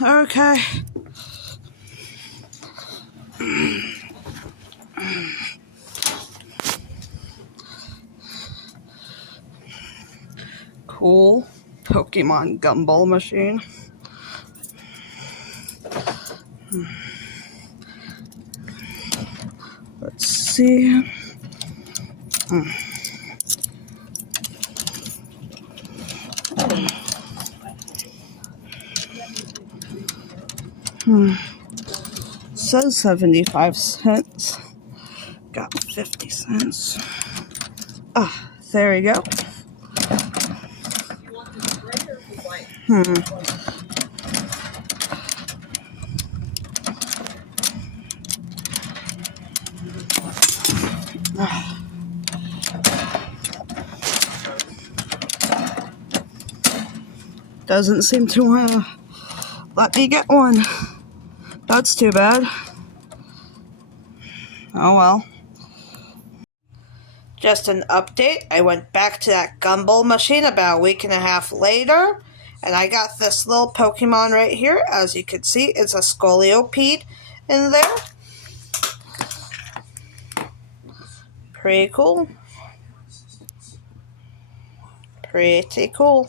Okay. Cool Pokemon gumball machine. Let's see. Says 75 cents. Got 50 cents. Ah, there we go. Doesn't seem to want to let me get one. That's too bad. Oh well. Just an update. I went back to that gumball machine about a week and a half later, and I got this little Pokemon right here. As you can see, it's a Scolipede in there. Pretty cool. Pretty cool.